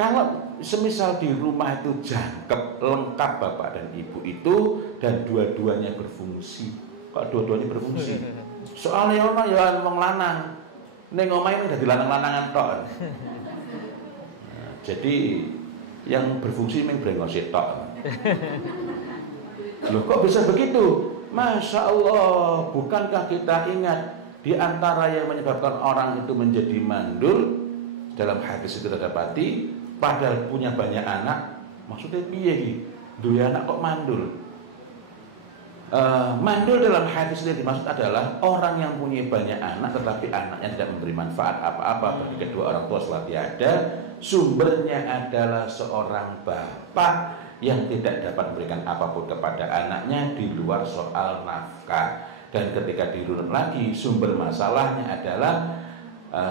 Kalau semisal di rumah itu jangkep, lengkap bapak dan ibu itu, dan dua-duanya berfungsi. Kok dua-duanya berfungsi? Soalnya ono ya wong lanang. Ning omahe dadi lanang-lanangan tok. Nah, jadi yang berfungsi mung brengos tok. Loh kok bisa begitu? Masya Allah, bukankah kita ingat di antara yang menyebabkan orang itu menjadi mandul, dalam hadis itu terdapati, padahal punya banyak anak, maksudnya piye iki? Duwe anak kok mandul? Mandul dalam hadis ini dimaksud adalah orang yang punya banyak anak tetapi anaknya tidak memberi manfaat apa-apa bagi kedua orang tua setelah tiada. Sumbernya adalah seorang bapak yang tidak dapat memberikan apapun kepada anaknya di luar soal nafkah. Dan ketika dirunut lagi, sumber masalahnya adalah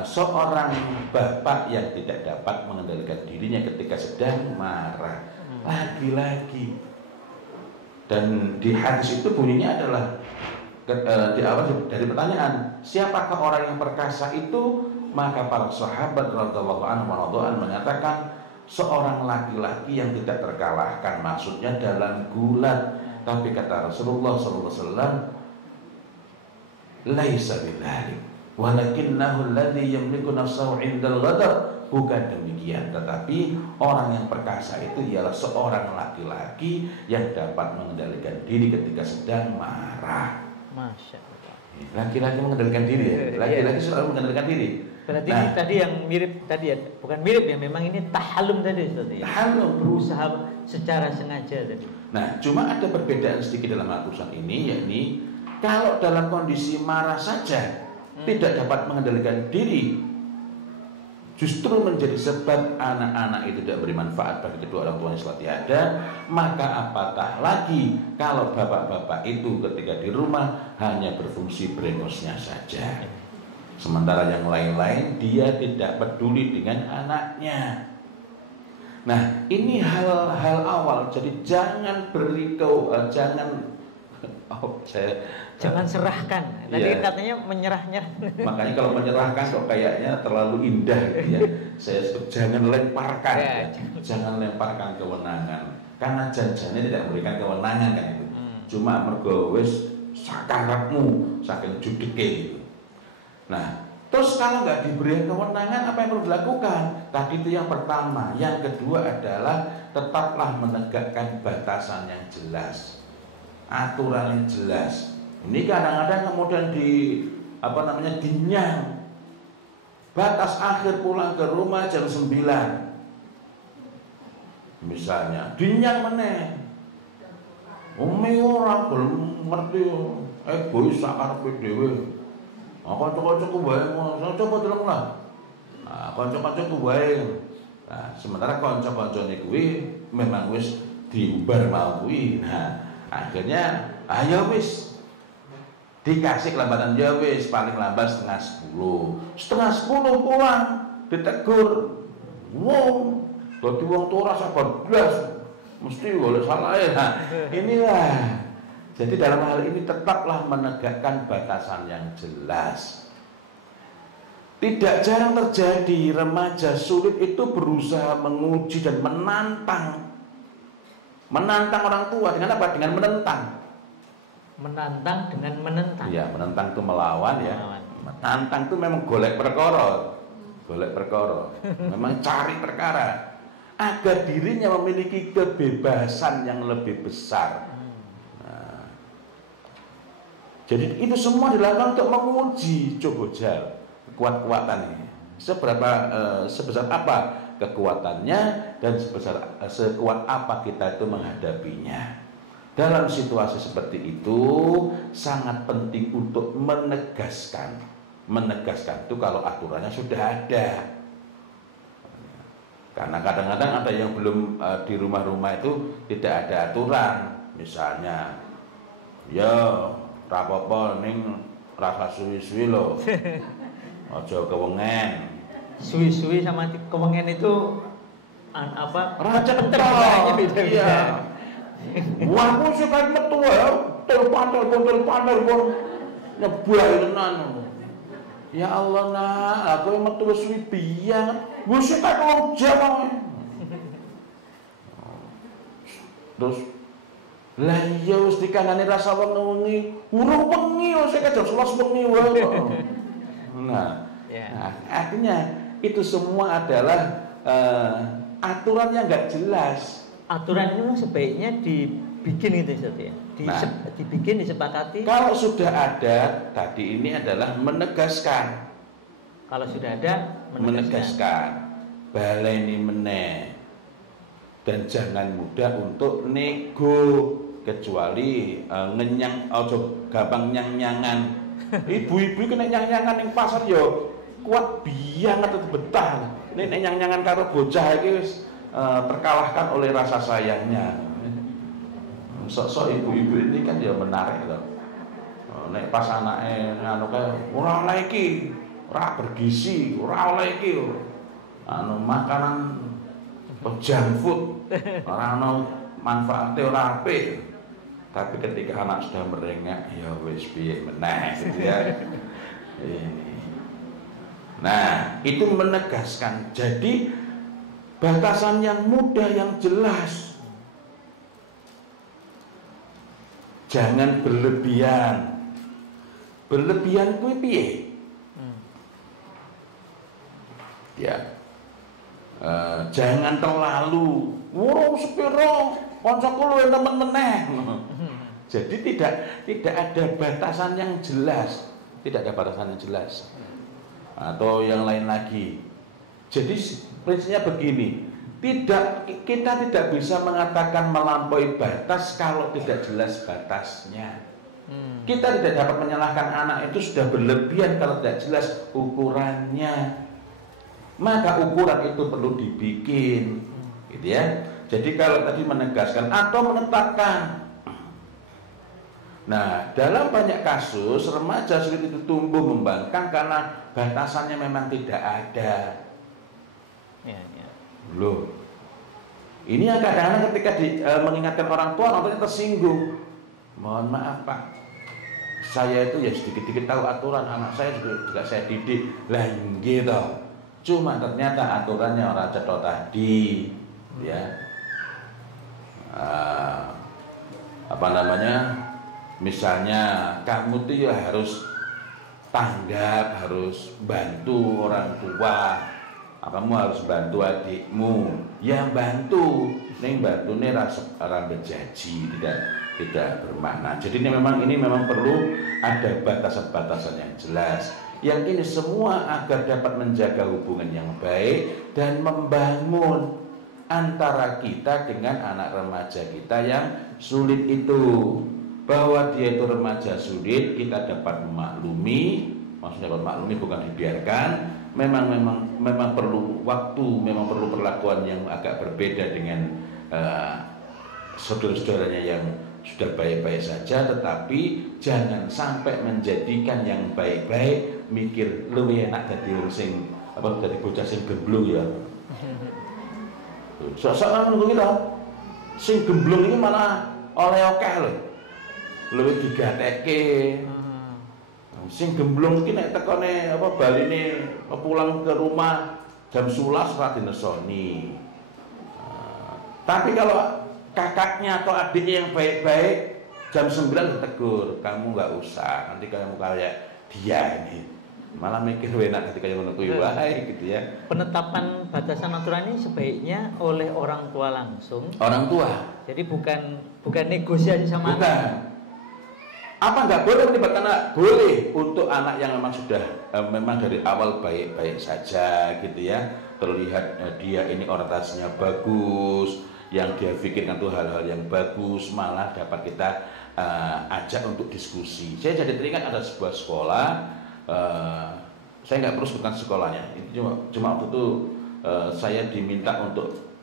seorang bapak yang tidak dapat mengendalikan dirinya ketika sedang marah. Lagi-lagi. Dan di hadis itu bunyinya adalah di awal dari pertanyaan, siapakah orang yang perkasa itu? Maka para sahabat radhiyallahu anhum menyatakan seorang laki-laki yang tidak terkalahkan, maksudnya dalam gulat. Tapi kata Rasulullah SAW, laisa bidzalik, walakinnahu alladhi yamliku nafsahu 'indal ghadab. Bukan demikian, tetapi orang yang perkasa itu ialah seorang laki-laki yang dapat mengendalikan diri ketika sedang marah. Masya Allah. Laki-laki mengendalikan diri ya? Laki-laki selalu mengendalikan diri. Berarti ini tadi yang mirip tadi ya, bukan mirip ya, memang ini tahallum tadi Ustaz ya. Tahallum, berusaha secara sengaja tadi. Nah, cuma ada perbedaan sedikit dalam urusan ini, yakni kalau dalam kondisi marah saja tidak dapat mengendalikan diri, justru menjadi sebab anak-anak itu tidak beri manfaat bagi kedua orang tuanya setelah tiada, maka apatah lagi kalau bapak-bapak itu ketika di rumah hanya berfungsi brengosnya saja, sementara yang lain-lain dia tidak peduli dengan anaknya. Nah, ini hal-hal awal, jadi jangan jangan serahkan. Tadi iya. katanya menyerah-nyerah. Makanya kalau menyerahkan kok kayaknya terlalu indah gitu ya. Saya sebut jangan lemparkan ya. Jangan lemparkan kewenangan. Karena janjinya tidak memberikan kewenangan kan itu. Cuma mergo wis sakarepmu saking judike gitu. Nah, terus kalau nggak diberi kewenangan apa yang perlu dilakukan? Tadi itu yang pertama. Yang kedua adalah tetaplah menegakkan batasan yang jelas, aturan yang jelas. Ini kadang-kadang kemudian dinyang. Batas akhir pulang ke rumah jam 9. Misalnya, dinyang meneh. Umi ora belum ngerti egois sakarepe dhewe. Kanca-kancaku wae coba deloklah. Kanca-kancaku wae. Nah, sementara kanca-kancane kuwi memang wis diumbar mau kuwi. Nah, akhirnya ayo wis dikasih kelambatan ya wis paling lambat setengah 10 pulang ditegur. Wong dadi wong tua sabar blas mesti oleh salah ya. Nah, inilah. Jadi dalam hal ini tetaplah menegakkan batasan yang jelas. Tidak jarang terjadi remaja sulit itu berusaha menguji dan menantang orang tua dengan apa? Dengan menentang. Menantang dengan menentang. Iya, menentang itu melawan ya. Menantang itu memang golek perkara. Memang cari perkara agar dirinya memiliki kebebasan yang lebih besar. Nah, jadi itu semua dilakukan untuk menguji cobojal kekuatan ini. Sebesar apa kekuatannya dan sekuat apa kita itu menghadapinya. Dalam situasi seperti itu sangat penting untuk menegaskan itu kalau aturannya sudah ada. Karena kadang-kadang ada yang belum di rumah-rumah itu tidak ada aturan. Misalnya, ya rapopo ning rasa suwi-suwi loh, ojo kewengen. Suwi-suwi sama kewengen itu apa? Raja kental. Iya. Wah, aku suka metu ya, telepon nyebuah tenan. Ya Allah nak, aku metu suwi biang, gue suka wong Jawa. Terus lah iya wis dikandani rasa wengi, urung wengi wis jam 11 wengi wae. Nah, artinya itu semua adalah aturan yang nggak jelas. Aturan itu sebaiknya dibikin itu Ustaz ya. Dibikin, disepakati. Kalau sudah ada, tadi ini adalah menegaskan. Kalau sudah ada, menegaskan. Baleni meneh. Dan jangan mudah untuk nego, kecuali ngenyang ojo gampang nyang-nyangan. Ibu-ibu kena nyang-nyangan ning pasar yo kuat biang atau betah. Nek nyang-nyangan karo bocah iki wis terkalahkan oleh rasa sayangnya. Sok-sok ibu-ibu ini kan ya menarik loh. Nek pas anake anu kae ora oleh iki, ora bergizi, ora oleh iki. Anu makanan junk food, ora ono manfaate ora apik. Tapi ketika anak sudah merengek, ya wis piye meneh gitu ya. Nah, itu menegaskan. Jadi batasan yang mudah, yang jelas. Jangan berlebihan. Berlebihan kuwi piye? Ya. Jangan terlalu. Wong sepiro kancaku luwih temen meneh. Jadi tidak ada batasan yang jelas. Tidak ada batasan yang jelas. Atau yang lain lagi. Jadi prinsipnya begini, kita tidak bisa mengatakan melampaui batas kalau tidak jelas batasnya. Kita tidak dapat menyalahkan anak itu sudah berlebihan kalau tidak jelas ukurannya. Maka ukuran itu perlu dibikin, gitu ya. Jadi kalau tadi menegaskan atau menetapkan. Nah, dalam banyak kasus remaja sulit itu tumbuh membangkang karena batasannya memang tidak ada. Loh, ini yang kadang-kadang ketika mengingatkan orang tuanya tersinggung. Mohon maaf Pak, saya itu ya sedikit-sedikit tahu aturan, anak saya juga saya didik. Lah gitu. Cuma ternyata aturannya orang cetok tadi, ya. Misalnya kamu tuh ya harus tanggap, harus bantu orang tua. Kamu harus bantu adikmu, ya bantu. Ning bantune ra bejaji, tidak bermakna. Jadi ini memang perlu ada batasan-batasan yang jelas. Yang ini semua agar dapat menjaga hubungan yang baik dan membangun antara kita dengan anak remaja kita yang sulit itu. Bahwa dia itu remaja sulit, kita dapat memaklumi. Maksudnya dapat maklumi bukan dibiarkan. Memang perlu waktu, memang perlu perlakuan yang agak berbeda dengan saudara-saudaranya yang sudah baik-baik saja, tetapi jangan sampai menjadikan yang baik-baik mikir luwih enak dadi sing dadi bocah sing gemblung ya. Sok-sok ngono kita. Sing gemblung iki malah oleh akeh lho. Luwih digatekke. Sing gemblung iki nek tekone baline pulang ke rumah jam 11 ora dinesoni. Tapi kalau kakaknya atau adiknya yang baik-baik jam 9 ditegur, kamu nggak usah, nanti kamu kayak dia ini malah mikir enak ketika yang menentuin wae gitu ya. Penetapan batasan aturan ini sebaiknya oleh orang tua langsung. Orang tua. Jadi bukan negosiasi sama anak. Apa nggak boleh melibatkan anak? Boleh untuk anak yang memang sudah memang dari awal baik-baik saja gitu ya. Terlihat dia ini orientasinya bagus, yang dia pikirkan itu hal-hal yang bagus, malah dapat kita ajak untuk diskusi. Saya jadi teringat ada sebuah sekolah, saya nggak perlu sebutkan sekolahnya. Itu cuma waktu itu saya diminta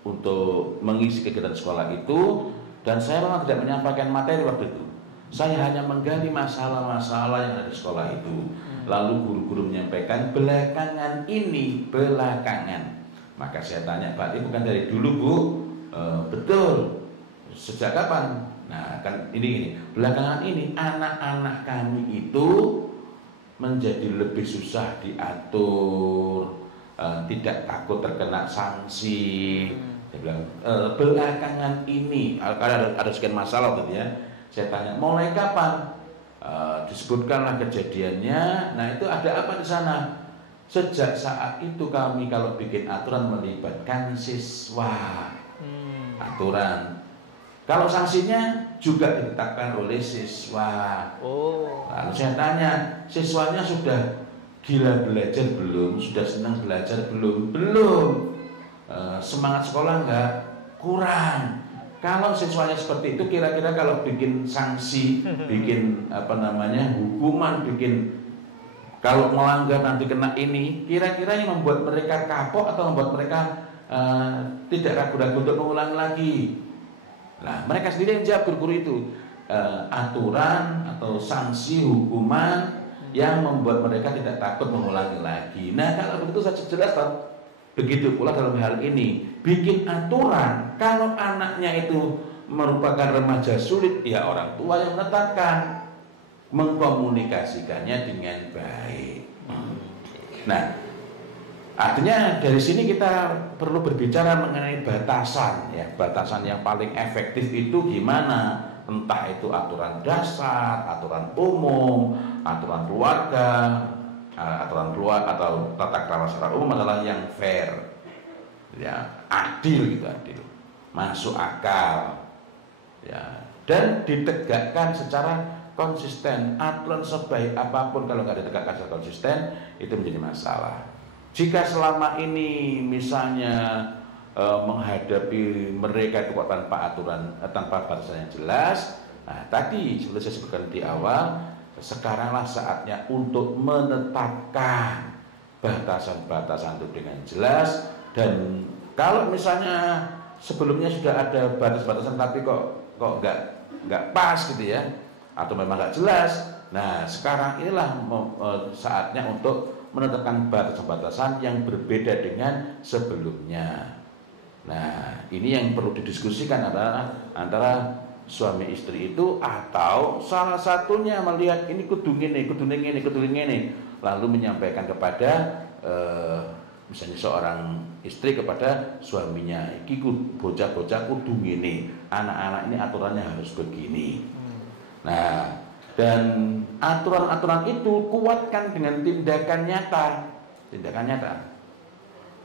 untuk mengisi kegiatan sekolah itu, dan saya memang tidak menyampaikan materi waktu itu. Saya hanya menggali masalah-masalah yang ada di sekolah itu. Lalu guru-guru menyampaikan belakangan. Maka saya tanya, Pak, ini bukan dari dulu Bu? Betul. Sejak kapan? Nah, kan ini belakangan ini anak-anak kami itu menjadi lebih susah diatur, tidak takut terkena sanksi. Saya bilang belakangan ini ada sekian masalah gitu ya. Saya tanya mulai kapan? Disebutkanlah kejadiannya. Nah itu ada apa di sana? Sejak saat itu kami kalau bikin aturan melibatkan siswa. Aturan. Kalau sanksinya juga ditetapkan oleh siswa. Lalu saya tanya, siswanya sudah gila belajar belum? Sudah senang belajar belum? Belum. Semangat sekolah enggak? Kurang. Kalau siswanya seperti itu, kira-kira kalau bikin sanksi, bikin hukuman, bikin kalau melanggar nanti kena ini, kira-kira yang membuat mereka kapok atau membuat mereka tidak ragu-ragu untuk mengulangi lagi. Nah, mereka sendiri yang jawab, guru-guru itu aturan atau sanksi hukuman yang membuat mereka tidak takut mengulangi lagi. Nah, kalau begitu saya jelas toh. Begitu pula dalam hal ini, bikin aturan kalau anaknya itu merupakan remaja sulit, ya orang tua yang menetapkan, mengkomunikasikannya dengan baik. Nah, artinya dari sini kita perlu berbicara mengenai batasan, ya, batasan yang paling efektif itu gimana? Entah itu aturan dasar, aturan umum, aturan keluarga, atau tata krama secara umum adalah yang fair, ya, adil gitu, adil, masuk akal, ya, dan ditegakkan secara konsisten. Aturan sebaik apapun kalau nggak ditegakkan secara konsisten itu menjadi masalah. Jika selama ini misalnya menghadapi mereka itu tanpa aturan, tanpa batasan yang jelas, nah tadi seperti saya sebutkan di awal, sekaranglah saatnya untuk menetapkan batasan-batasan itu dengan jelas. Dan kalau misalnya sebelumnya sudah ada batas-batasan tapi kok nggak pas gitu ya, atau memang nggak jelas, nah sekarang inilah saatnya untuk menetapkan batasan-batasan yang berbeda dengan sebelumnya. Nah ini yang perlu didiskusikan adalah antara suami istri itu, atau salah satunya melihat ini kudu ngene, lalu menyampaikan kepada misalnya seorang istri kepada suaminya, iki bocah-bocah kudu ngene, anak-anak ini aturannya harus begini. Nah, dan aturan-aturan itu kuatkan dengan tindakan nyata.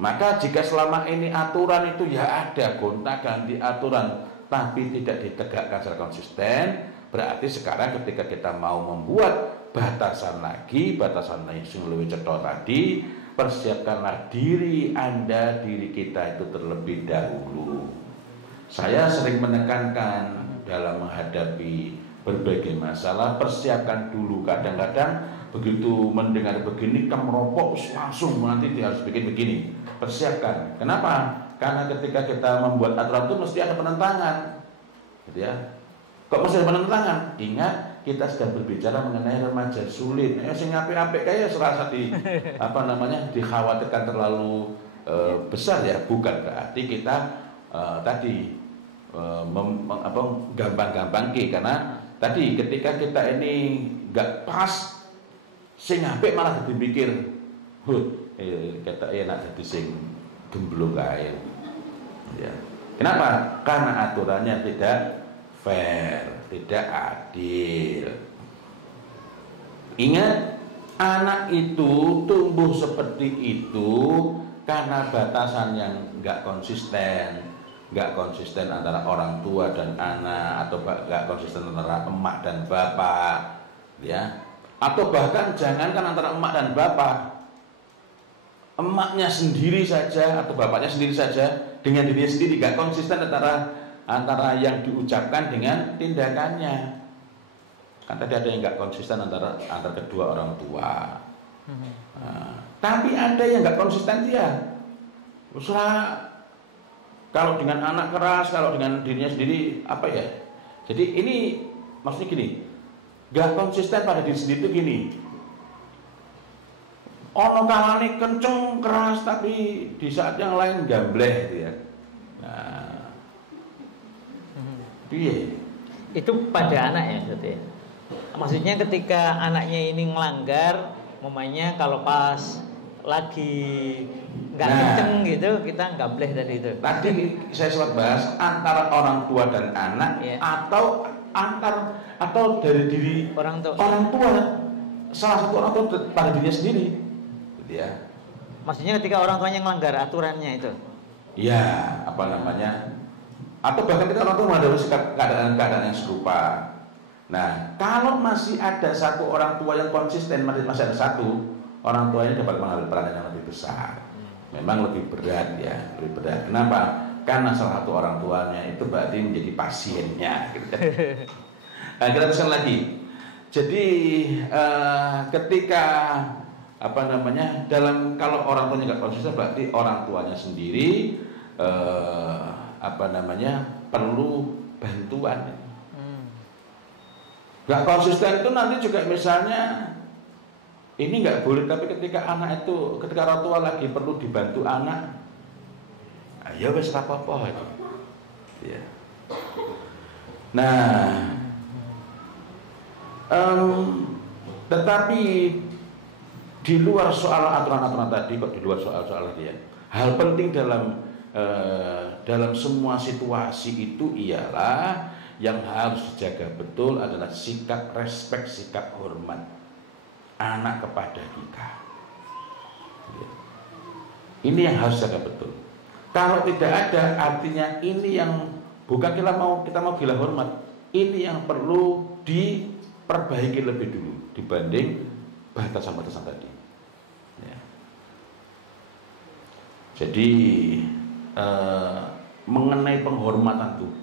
Maka jika selama ini aturan itu ya ada gonta-ganti aturan tapi tidak ditegakkan secara konsisten, berarti sekarang ketika kita mau membuat batasan yang lebih cetha tadi, persiapkanlah diri Anda, diri kita itu terlebih dahulu. Saya sering menekankan dalam menghadapi berbagai masalah, persiapkan dulu. Kadang-kadang begitu mendengar begini, kamu merokok langsung nanti dia harus bikin begini. Persiapkan. Kenapa? Karena ketika kita membuat aturan itu mesti ada penentangan, gitu ya. Kok mesti ada penentangan? Ingat, kita sedang berbicara mengenai remaja sulit. Sing apik-apik kayak serasa dikhawatirkan terlalu besar ya. Bukan berarti kita gampang-gampang karena tadi ketika kita ini nggak pas, sing apik malah dipikir, kita enak jadi sing gemblung kae. Ya. Kenapa? Karena aturannya tidak fair, tidak adil. Ingat, anak itu tumbuh seperti itu karena batasan yang nggak konsisten antara orang tua dan anak, atau nggak konsisten antara emak dan bapak, ya. Atau bahkan jangankan antara emak dan bapak, emaknya sendiri saja atau bapaknya sendiri saja dengan dirinya sendiri gak konsisten antara yang diucapkan dengan tindakannya. Kan tadi ada yang gak konsisten antara kedua orang tua. Tapi ada yang gak konsisten dia. Kalau dengan anak keras, kalau dengan dirinya sendiri apa ya? Jadi ini maksudnya gini, gak konsisten pada diri sendiri itu gini. Ono kalane kenceng keras tapi di saat yang lain gambleh gitu ya. Nah, piye? Itu pada anak ya, Ustaz. Maksudnya ketika anaknya ini ngelanggar, mamanya kalau pas lagi nggak kenceng gitu, kita nggak boleh tadi itu. Tadi saya sempat bahas antara orang tua dan anak, atau dari diri orang tua, salah satu orang tua pada dirinya sendiri, gitu ya. Maksudnya ketika orang tuanya melanggar aturannya itu? Ya, apa namanya? Atau bahkan kita orang tua menghadapi keadaan yang serupa. Nah, kalau masih ada satu orang tua yang konsisten, masih ada satu orang tua ini dapat mengambil peranan yang lebih besar. Memang lebih berat ya, lebih berat. Kenapa? Karena salah satu orang tuanya itu berarti menjadi pasiennya. Gitu. Nah, kita teruskan lagi. Jadi ketika apa namanya, kalau orang tuanya nggak konsisten, berarti orang tuanya sendiri apa namanya, perlu bantuan. Gak konsisten itu nanti juga misalnya ini nggak boleh, tapi ketika orang tua lagi perlu dibantu anak, ya wes apa-apa itu. Ya. Nah, tetapi di luar soal aturan-aturan tadi, kok di luar soal-soal tadi ya, hal penting dalam semua situasi itu ialah yang harus dijaga betul adalah sikap respek, sikap hormat anak kepada kita. Ini yang harus dijaga betul. Kalau tidak ada, artinya ini yang bukan kita mau gila hormat. Ini yang perlu diperbaiki lebih dulu dibanding batasan-batasan tadi. Ya. Jadi mengenai penghormatan tuh,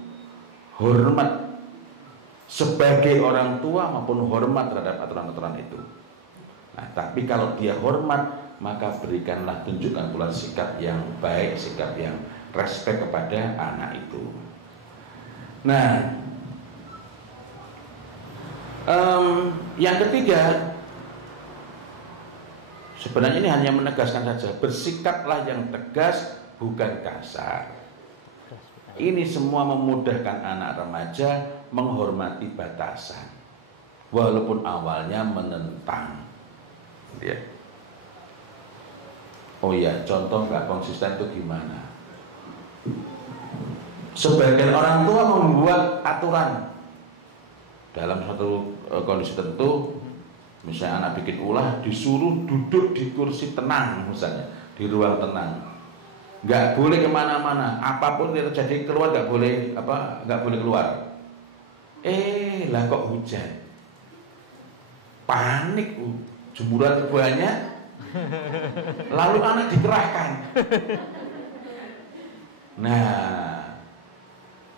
hormat sebagai orang tua maupun hormat terhadap aturan-aturan itu. Nah, tapi kalau dia hormat, maka berikanlah, tunjukkan pula sikap yang baik, sikap yang respek kepada anak itu. Nah, yang ketiga, sebenarnya ini hanya menegaskan saja, bersikaplah yang tegas, bukan kasar. Ini semua memudahkan anak remaja menghormati batasan, walaupun awalnya menentang. Ya. Oh ya, contoh nggak konsisten itu gimana? Sebagian orang tua membuat aturan dalam satu kondisi tertentu, misalnya anak bikin ulah, disuruh duduk di kursi tenang, misalnya di ruang tenang. Nggak boleh kemana-mana, apapun yang terjadi keluar nggak boleh keluar. Lah kok hujan, panik, jemuran banyak, lalu anak dikerahkan. Nah,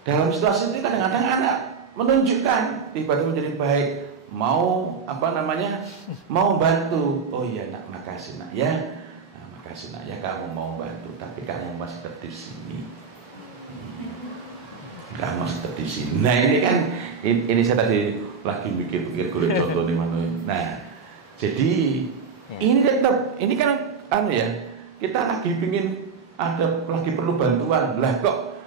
dalam situasi ini kadang-kadang anak menunjukkan tiba-tiba menjadi baik, mau mau bantu. Oh iya nak, makasih nak ya. Makasih nak ya, kamu mau bantu, tapi kamu masih tetap di sini. Kamu masih tetap di sini. Nah ini kan, ini saya tadi lagi mikir-mikir gue contoh nih mana. Nah, jadi ini tetap, ini kan kita lagi lagi perlu bantuan. Lah kok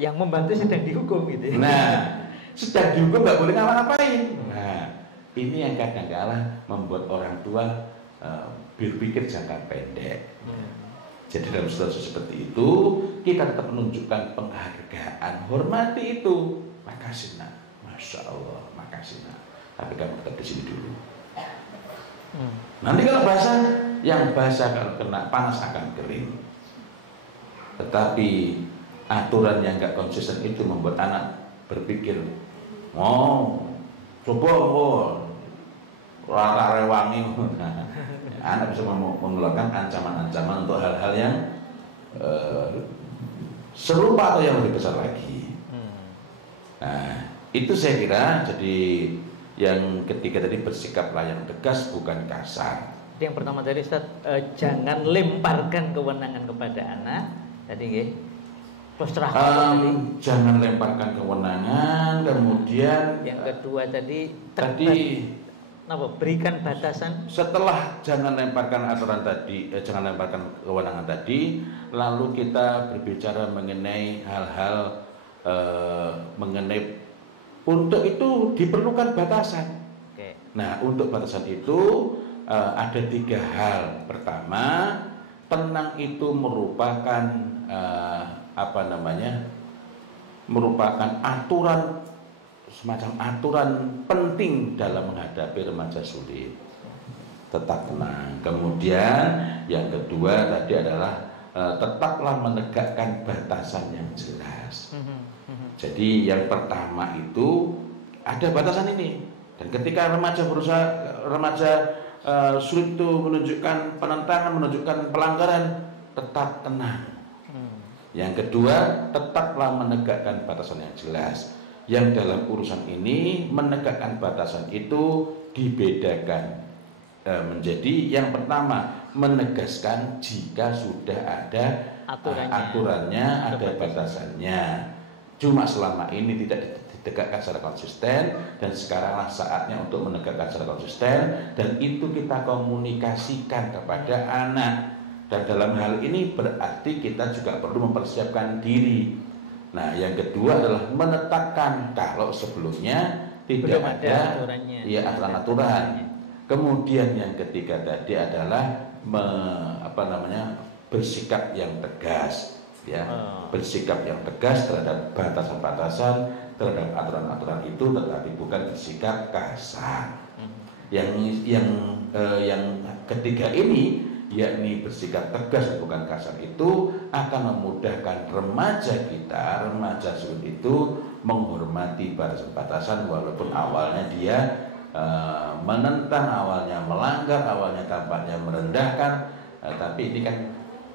yang membantu sedang dihukum gitu. Nah, sedang dihukum nggak boleh ngapa-ngapain. Nah, ini yang kadang-kala membuat orang tua berpikir jangka pendek. Jadi dalam situasi seperti itu, kita tetap menunjukkan penghargaan, hormati itu. Makasih nak, masya Allah, makasih nak. Tapi kamu tetap di sini dulu. Nanti kalau basah kalau kena panas akan kering. Tetapi aturan yang nggak konsisten itu membuat anak berpikir, coba rara rewangi. Anak bisa mengeluarkan ancaman-ancaman untuk hal-hal yang serupa atau yang lebih besar lagi. Nah, itu saya kira jadi yang ketiga tadi, bersikaplah yang tegas bukan kasar. Yang pertama tadi Ustaz, jangan lemparkan kewenangan kepada anak. Tadi nggih. Jangan lemparkan kewenangan. Kemudian yang kedua tadi berikan batasan. Setelah jangan lemparkan aturan tadi, jangan lemparkan kewenangan tadi, lalu kita berbicara mengenai hal-hal mengenai untuk itu diperlukan batasan. Nah, untuk batasan itu ada 3 hal. Pertama, tenang itu merupakan merupakan aturan, semacam aturan penting dalam menghadapi remaja sulit. Tetap tenang. Kemudian yang kedua tadi adalah tetaplah menegakkan batasan yang jelas. Jadi yang pertama itu ada batasan ini, dan ketika remaja sulit itu menunjukkan penentangan, menunjukkan pelanggaran, tetap tenang. Yang kedua, tetaplah menegakkan batasan yang jelas. Yang dalam urusan ini menegakkan batasan itu dibedakan menjadi yang pertama, menegaskan jika sudah ada aturannya, ada batasannya. Cuma selama ini tidak ditegakkan secara konsisten, dan sekaranglah saatnya untuk menegakkan secara konsisten, dan itu kita komunikasikan kepada anak. Dan dalam hal ini berarti kita juga perlu mempersiapkan diri. Nah, yang kedua adalah menetapkan kalau sebelumnya tidak ada aturan-aturan. Kemudian yang ketiga tadi adalah bersikap yang tegas, ya, bersikap yang tegas terhadap batasan-batasan, terhadap aturan-aturan itu, tetapi bukan bersikap kasar. Yang ketiga ini, yakni bersikap tegas bukan kasar, itu akan memudahkan remaja kita, remaja sulit itu menghormati batasan-batasan, walaupun awalnya dia menentang, awalnya melanggar, awalnya tampaknya merendahkan, tapi ini kan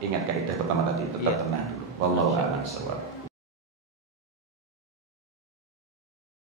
ingat kaidah pertama tadi, tetap tenang dulu. Wallahu a'lam bishawab.